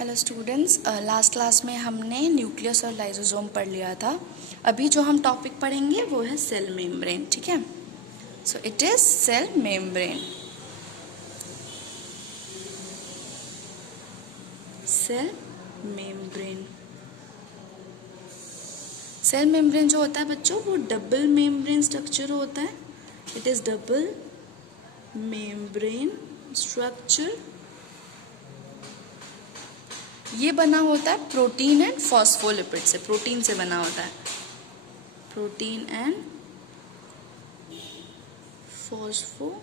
Hello students, last class में हमने nucleus और लाइसोसोम पढ़ लिया था। अभी जो हम टॉपिक पढ़ेंगे वो है सेल मेम्ब्रेन। ठीक है, so it is cell membrane. Cell membrane cell membrane जो होता है बच्चों, वो डबल मेम्ब्रेन स्ट्रक्चर होता है। It is double membrane structure. ये बना होता है प्रोटीन एंड फॉस्फोलिपिड से। प्रोटीन से बना होता है, प्रोटीन एंड फॉस्फोलिपिड।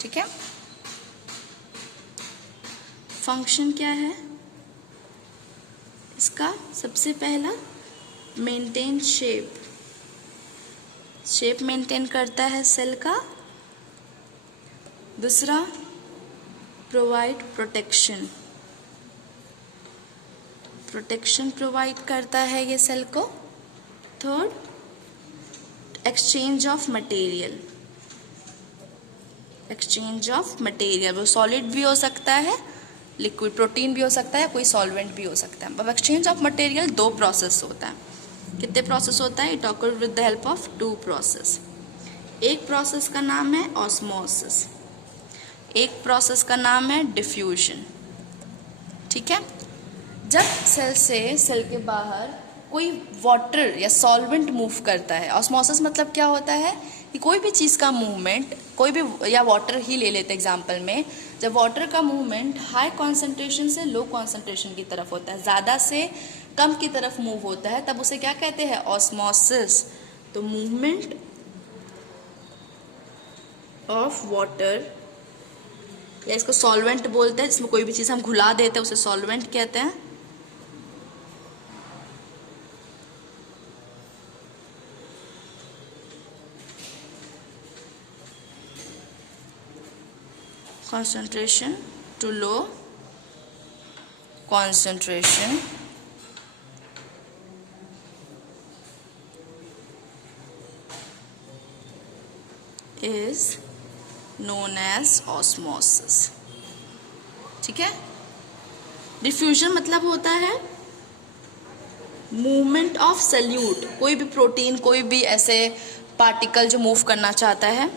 ठीक है, फंक्शन क्या है इसका? सबसे पहला, मेंटेन शेप मेंटेन करता है सेल का। दूसरा, प्रोवाइड प्रोटेक्शन प्रोवाइड करता है ये सेल को। Third, exchange of material. वो सॉलिड भी हो सकता है, लिक्विड प्रोटीन भी हो सकता है, कोई सॉल्वेंट भी हो सकता है। अब एक्सचेंज ऑफ मटेरियल 2 प्रोसेस होता है। कितने प्रोसेस होता है? It occur with the help of 2 process. एक प्रोसेस का नाम है ऑस्मोसिस, एक प्रोसेस का नाम है डिफ्यूजन। ठीक है, जब सेल के बाहर कोई वाटर या सॉल्वेंट मूव करता है। ऑस्मोसिस मतलब क्या होता है कि कोई भी चीज़ का मूवमेंट, कोई भी, या वाटर ही ले लेते एग्जांपल में, जब वाटर का मूवमेंट हाई कॉन्सेंट्रेशन से लो कॉन्सेंट्रेशन की तरफ होता है, ज़्यादा से कम की तरफ मूव होता है, तब उसे क्या कहते हैं? ऑस्मोसिस। तो मूवमेंट ऑफ वाटर, या इसको सॉल्वेंट बोलते हैं, जिसमें कोई भी चीज़ हम घुला देते हैं उसे सॉल्वेंट कहते हैं। concentration to low concentration is known as osmosis। ठीक है, डिफ्यूजन मतलब होता है मूवमेंट ऑफ सल्यूट। कोई भी प्रोटीन, कोई भी ऐसे पार्टिकल जो मूव करना चाहता है,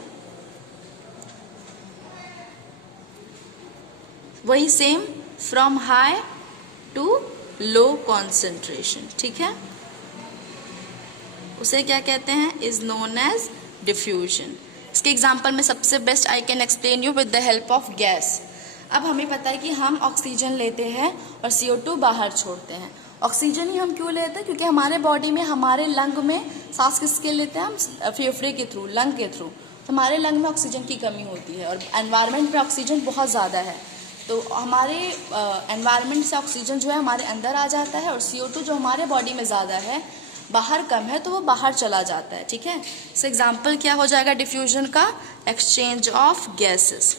वही same from high to low concentration. ठीक है, उसे क्या कहते हैं? Is known as diffusion. इसके एग्जांपल में सबसे best I can explain you with the help of gas. अब हमें पता है कि हम ऑक्सीजन लेते हैं और CO2 बाहर छोड़ते हैं। ऑक्सीजन ही हम क्यों लेते हैं? क्योंकि हमारे बॉडी में, हमारे लंग में सांस किसके लेते हैं हम? फेफड़े के थ्रू, लंग के थ्रू। तो हमारे लंग में ऑक्सीजन की कमी होती है और एनवायरनमेंट में ऑक्सीजन बहुत ज़्यादा है, तो हमारे एनवायरनमेंट से ऑक्सीजन जो है हमारे अंदर आ जाता है, और CO2 जो हमारे बॉडी में ज़्यादा है, बाहर कम है, तो वो बाहर चला जाता है। ठीक है, सो एग्जाम्पल क्या हो जाएगा डिफ्यूजन का? Exchange of gases.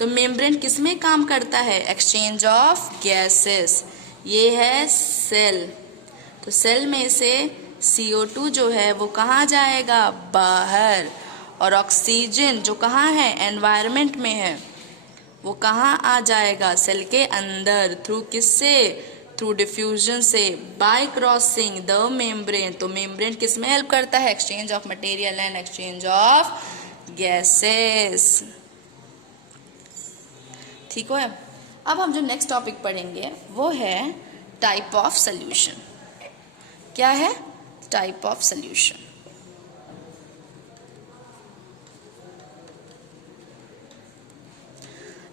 तो मेम्ब्रेन किस में काम करता है? Exchange of gases. ये है सेल। तो सेल में से CO2 जो है वो कहाँ जाएगा? बाहर। और ऑक्सीजन जो कहाँ है? एनवायरनमेंट में है, वो कहाँ आ जाएगा? सेल के अंदर। थ्रू किससे? थ्रू डिफ्यूजन से, बाय क्रॉसिंग द मेम्ब्रेन। तो मेम्ब्रेन किस में हेल्प करता है? Exchange of material and exchange of gases. ठीक है, अब हम जो नेक्स्ट टॉपिक पढ़ेंगे वो है टाइप ऑफ सॉल्यूशन। क्या है? Type of solution.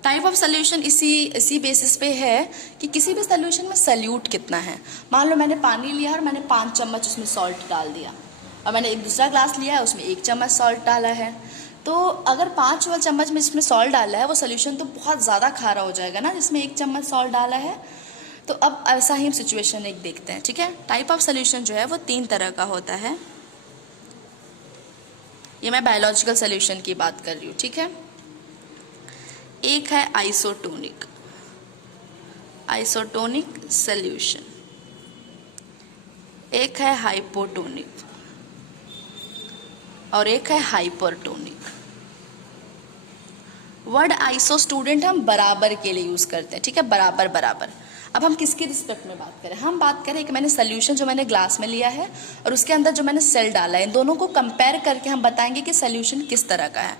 Type of solution इसी बेसिस पे है कि किसी भी सोल्यूशन में सल्यूट कितना है। मान लो मैंने पानी लिया और मैंने 5 चम्मच उसमें सॉल्ट डाल दिया, और मैंने एक दूसरा ग्लास लिया है उसमें 1 चम्मच सॉल्ट डाला है। तो अगर 5 चम्मच में इसमें सॉल्ट डाला है, वो सोल्यूशन तो बहुत ज़्यादा खारा हो जाएगा ना, जिसमें 1 चम्मच सॉल्ट डाला है। तो अब ऐसा ही हम सिचुएशन एक देखते हैं। ठीक है, टाइप ऑफ सोल्यूशन जो है वो 3 तरह का होता है। ये मैं बायोलॉजिकल सोल्यूशन की बात कर रही हूँ। ठीक है, एक है आइसोटोनिक सॉल्यूशन, एक है हाइपोटोनिक, और एक है हाइपरटोनिक। वर्ड आइसो स्टूडेंट हम बराबर के लिए यूज करते हैं, ठीक है, बराबर बराबर। अब हम किसकी रिस्पेक्ट में बात करें, हम बात करें कि मैंने सोल्यूशन जो मैंने ग्लास में लिया है और उसके अंदर जो मैंने सेल डाला है, इन दोनों को कंपेयर करके हम बताएंगे कि सोल्यूशन किस तरह का है।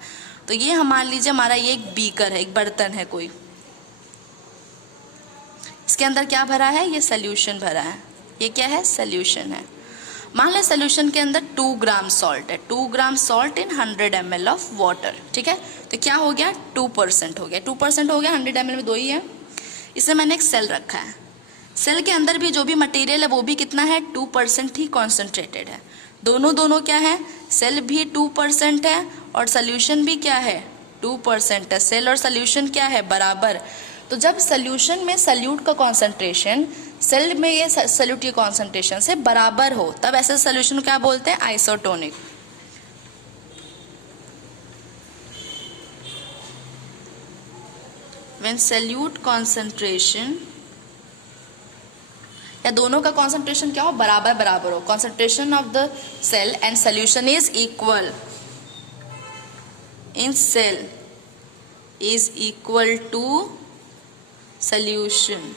तो ये हम मान लीजिए हमारा ये एक बीकर है, एक बर्तन है कोई, इसके अंदर क्या भरा है, ये सोल्यूशन भरा है, ये क्या है, सोल्यूशन है। मान लें सोल्यूशन के अंदर 2 ग्राम सॉल्ट है, 2 gram salt in 100 ml of water, ठीक है। तो क्या हो गया, 2% हो गया, 2% हो गया, 100 ml में 2 ही है। इसमें मैंने एक सेल रखा है, सेल के अंदर भी जो भी मटेरियल है वो भी कितना है, 2% ही कॉन्सेंट्रेटेड है। दोनों क्या है, सेल भी 2% है और सोल्यूशन भी क्या है, 2% है। सेल और सोल्यूशन क्या है, बराबर। तो जब सोल्यूशन में सल्यूट का कॉन्सेंट्रेशन सेल में ये सल्यूट की कॉन्सेंट्रेशन से बराबर हो, तब ऐसे सोल्यूशन को क्या बोलते हैं, आइसोटोनिक। व्हेन सल्यूट कॉन्सेंट्रेशन, या दोनों का कॉन्सेंट्रेशन क्या हो, बराबर बराबर हो, concentration of the cell and solution is equal in cell is equal to solution,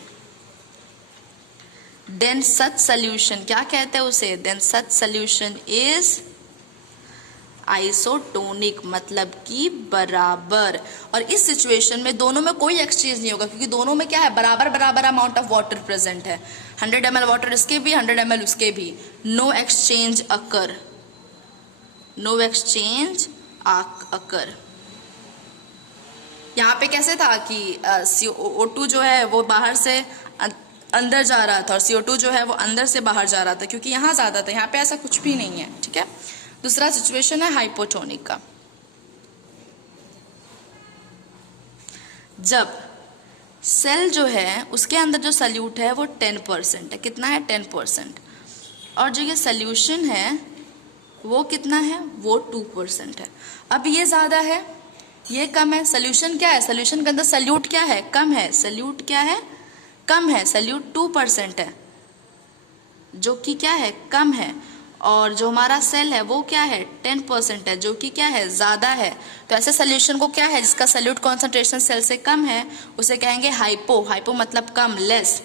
then such solution, क्या कहते हैं उसे, then such solution is isotonic, मतलब कि बराबर। और इस सिचुएशन में दोनों में कोई एक्सचेंज नहीं होगा, क्योंकि दोनों में क्या है, बराबर बराबर अमाउंट ऑफ वाटर प्रेजेंट है। 100 ml वाटर इसके भी, 100 ml उसके भी, नो एक्सचेंज अकर, नो एक्सचेंज अकर। यहाँ पे कैसे था कि CO2 जो है वो बाहर से अंदर जा रहा था और CO2 जो है वो अंदर से बाहर जा रहा था, क्योंकि यहाँ ज्यादा था, यहाँ पे ऐसा कुछ भी नहीं है, ठीक है। दूसरा सिचुएशन है हाइपोटोनिक का। जब सेल जो है उसके अंदर जो सल्यूट है वो 10% है, कितना है, 10%, और जो ये सल्यूशन है वो कितना है, वो 2% है। अब ये ज्यादा है, ये कम है। सोल्यूशन क्या है, सोल्यूशन के अंदर सल्यूट क्या है, कम है, सल्यूट क्या है, कम है, सल्यूट 2% है, जो कि क्या है, कम है। और जो हमारा सेल है वो क्या है, 10% है, जो कि क्या है, ज्यादा है। तो ऐसे सोल्यूशन को क्या है, जिसका सल्यूट कॉन्सेंट्रेशन सेल से कम है, उसे कहेंगे हाइपो। हाइपो मतलब कम, less.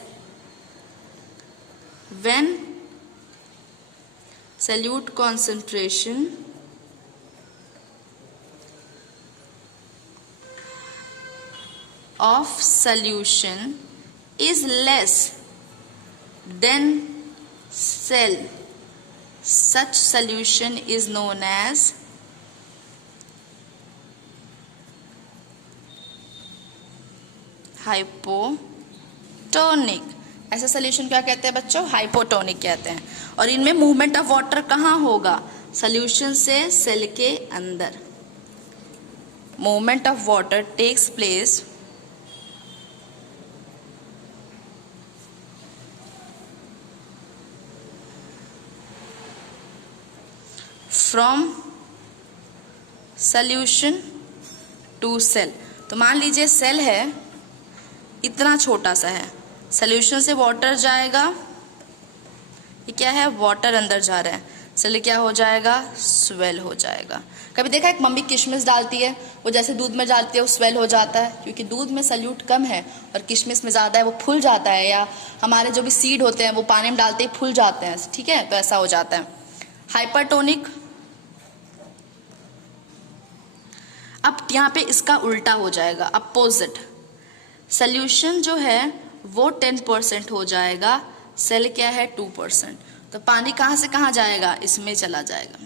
When solute concentration of solution is less than cell, such solution is known as hypotonic. ऐसे सोल्यूशन क्या कहते हैं बच्चों, हाइपोटोनिक कहते हैं। और इनमें मूवमेंट ऑफ वाटर कहाँ होगा, सोल्यूशन से सेल के अंदर। Movement of water takes place from solution to cell. तो मान लीजिए सेल है, इतना छोटा सा है, सल्यूशन से वाटर जाएगा, ये क्या है, वाटर अंदर जा रहा है, सेल क्या हो जाएगा, स्वेल हो जाएगा। कभी देखा एक मम्मी किशमिश डालती है, वो जैसे दूध में डालती है वो स्वेल हो जाता है, क्योंकि दूध में सल्यूट कम है और किशमिश में ज़्यादा है, वो फूल जाता है। या हमारे जो भी सीड होते हैं वो पानी में डालते ही फूल जाते हैं, ठीक है, तो ऐसा हो जाता है। हाइपरटोनिक, अब यहाँ पे इसका उल्टा हो जाएगा, अपोजिट। सोल्यूशन जो है वो 10% हो जाएगा, सेल क्या है 2%। तो पानी कहाँ से कहाँ जाएगा, इसमें चला जाएगा।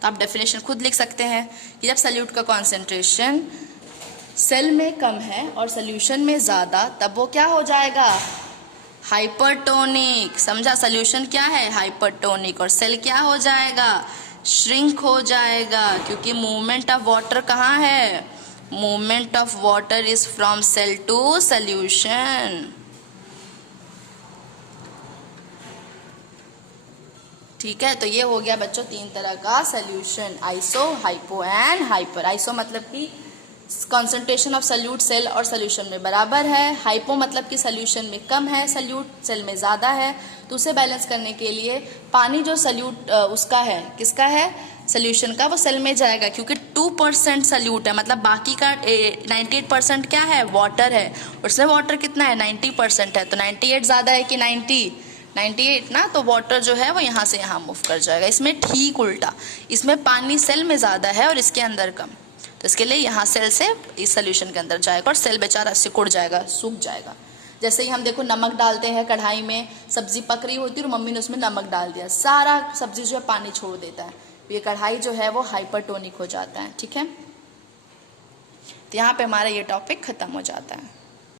तो आप डेफिनेशन खुद लिख सकते हैं कि जब सल्यूट का कॉन्सेंट्रेशन सेल में कम है और सोल्यूशन में ज़्यादा, तब वो क्या हो जाएगा, हाइपरटोनिक। समझा, सोल्यूशन क्या है, हाइपरटोनिक, और सेल क्या हो जाएगा, श्रिंक हो जाएगा, क्योंकि मूवमेंट ऑफ वाटर कहाँ है, movement of water is from cell to solution. ठीक है, तो ये हो गया बच्चों 3 तरह का solution, iso, hypo and hyper. Iso मतलब कि कॉन्सेंट्रेशन ऑफ सल्यूट सेल और सोल्यूशन में बराबर है, हाइपो मतलब कि सोल्यूशन में कम है, सल्यूट सेल में ज़्यादा है। तो उसे बैलेंस करने के लिए पानी जो सल्यूट उसका है, किसका है, सोल्यूशन का वो सेल में जाएगा, क्योंकि 2% सल्यूट है, मतलब बाकी का 98% क्या है, वाटर है, और उसमें वाटर कितना है, 90% है, तो 98 ज़्यादा है कि 98 ना, तो वाटर जो है वो यहाँ से यहाँ मूव कर जाएगा। इसमें ठीक उल्टा, इसमें पानी सेल में ज़्यादा है और इसके अंदर कम, तो इसके लिए यहाँ सेल से इस सोल्यूशन के अंदर जाएगा और सेल बेचारा सिकुड़ जाएगा, सूख जाएगा। जैसे ही हम देखो नमक डालते हैं कढ़ाई में, सब्जी पक रही होती है और मम्मी ने उसमें नमक डाल दिया, सारा सब्जी जो है पानी छोड़ देता है, ये कढ़ाई जो है वो हाइपरटोनिक हो जाता है। ठीक है, तो यहाँ पे हमारा ये टॉपिक खत्म हो जाता है।